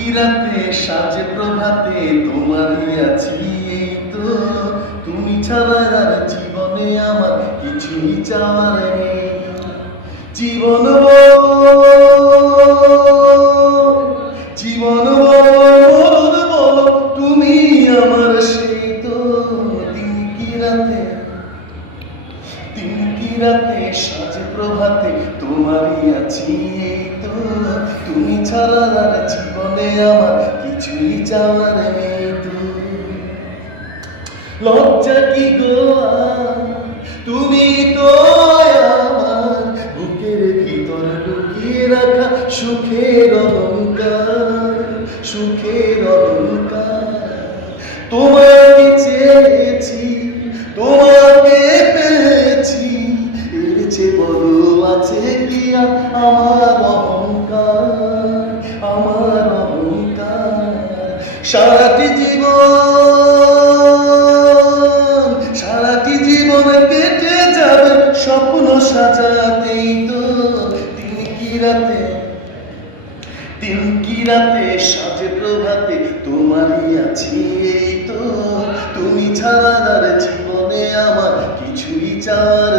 কি রাতে সাজে প্রভাতে তোমারই আছি এই তো, তুমি ছাড়া আর জীবনে আমার কিছুই চাওয়ার নেই। জীবন জীবন বলো তুমি আমার সেই তো। দিন কি রাতে সাজে প্রভাতে তোমারই আছি এই তো, তুমি ছাড়া আর জীবনে আমার কিছুই চাওয়ার নেই তো। লজ্জা কি গো তুমি তো আমার বুকের ভিতর লুকিয়ে রাখা সুখের অলংকার, সুখের অলংকার। তোমাকে চেয়েছি, তোমাকে পেয়েছি, এর চেয়ে বড় আছে কি আর আমার অহংকার, আমার অহংকার। সারাটি জীবন কেটে যাবে স্বপ্ন সাজাতেই তো। দিন কি রাতে সাজে প্রভাতে তোমারই আছি এই তো, তুমি ছাড়া আর জীবনে আমার কিছুই চাওয়ার